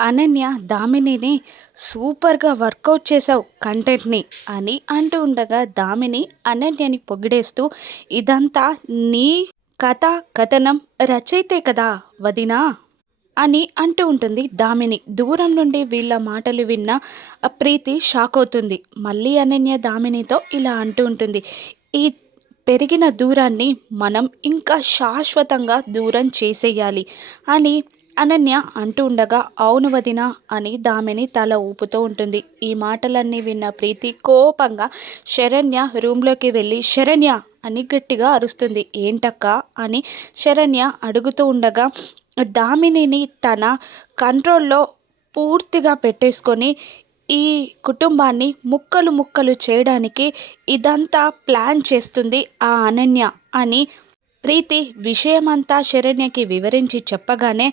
అనన్య దామినిని సూపర్గా వర్కౌట్ చేసావు కంటెంట్ని అని అంటూ ఉండగా దామిని అనన్యని పొగిడేస్తూ ఇదంతా నీ కథ కథనం రచయితే కదా వదినా అని అంటూ ఉంటుంది దామిని. దూరం నుండి వీళ్ళ మాటలు విన్న ప్రీతి షాక్ అవుతుంది. మళ్ళీ అనన్య దామినితో ఇలా అంటూ ఉంటుంది, ఈ పెరిగిన దూరాన్ని మనం ఇంకా శాశ్వతంగా దూరం చేసేయాలి అని అనన్య అంటూ ఉండగా అవును వదిన అని దామిని తల ఊపుతూ ఉంటుంది. ఈ మాటలన్నీ విన్న ప్రీతి కోపంగా శరణ్య రూమ్లోకి వెళ్ళి శరణ్య అని గట్టిగా అరుస్తుంది. ఏంటక్క అని శరణ్య అడుగుతూ ఉండగా దామినిని తన కంట్రోల్లో పూర్తిగా పెట్టేసుకొని ఈ కుటుంబాన్ని ముక్కలు ముక్కలు చేయడానికి ఇదంతా ప్లాన్ చేస్తుంది ఆ అనన్య అని ప్రీతి విషయమంతా శరణ్యకి వివరించి చెప్పగానే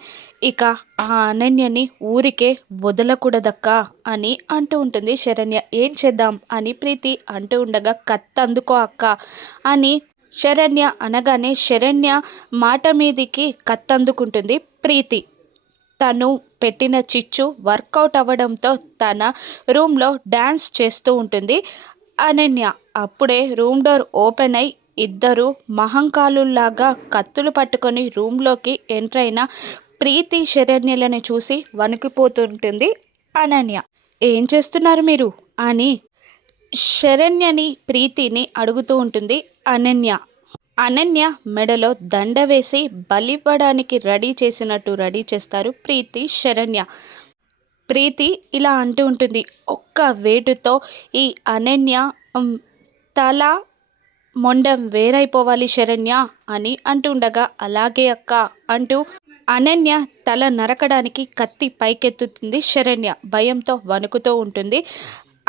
ఇక ఆ అనన్యని ఊరికే వదలకూడదక్కా అని అంటూ ఉంటుంది శరణ్య. ఏం చేద్దాం అని ప్రీతి అంటూ ఉండగా కత్తందుకో అక్క అని శరణ్య అనగానే శరణ్య మాట మీదికి కత్తందుకుంటుంది ప్రీతి. తను పెట్టిన చిచ్చు వర్కౌట్ అవ్వడంతో తన రూమ్లో డ్యాన్స్ చేస్తూ ఉంటుంది అనన్య. అప్పుడే రూమ్ డోర్ ఓపెన్ అయి ఇద్దరు మహంకాళుల్లాగా కత్తులు పట్టుకొని రూమ్లోకి ఎంటర్ అయిన ప్రీతి శరణ్యలను చూసి వణికిపోతుంటుంది అనన్య. ఏం చేస్తున్నారు మీరు అని శరణ్యని ప్రీతిని అడుగుతూ ఉంటుంది అనన్య. అనన్య మెడలో దండ వేసి బలివ్వడానికి రెడీ చేసినట్టు రెడీ చేస్తారు ప్రీతి శరణ్య. ప్రీతి ఇలా అంటూ ఉంటుంది, ఒక్క వేటుతో ఈ అనన్య తల మొండం వేరైపోవాలి శరణ్య అని అంటుండగా అలాగే అక్క అంటూ అనన్య తల నరకడానికి కత్తి పైకెత్తుతుంది శరణ్య. భయంతో వణుకుతూ ఉంటుంది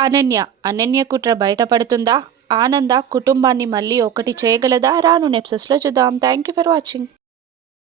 అనన్య. అనన్య కుట్ర బయటపడుతుందా? ఆనంద కుటుంబాన్ని మళ్ళీ ఒకటి చేయగలదా? రాను నెప్సెస్లో చూద్దాం. Thank you for watching.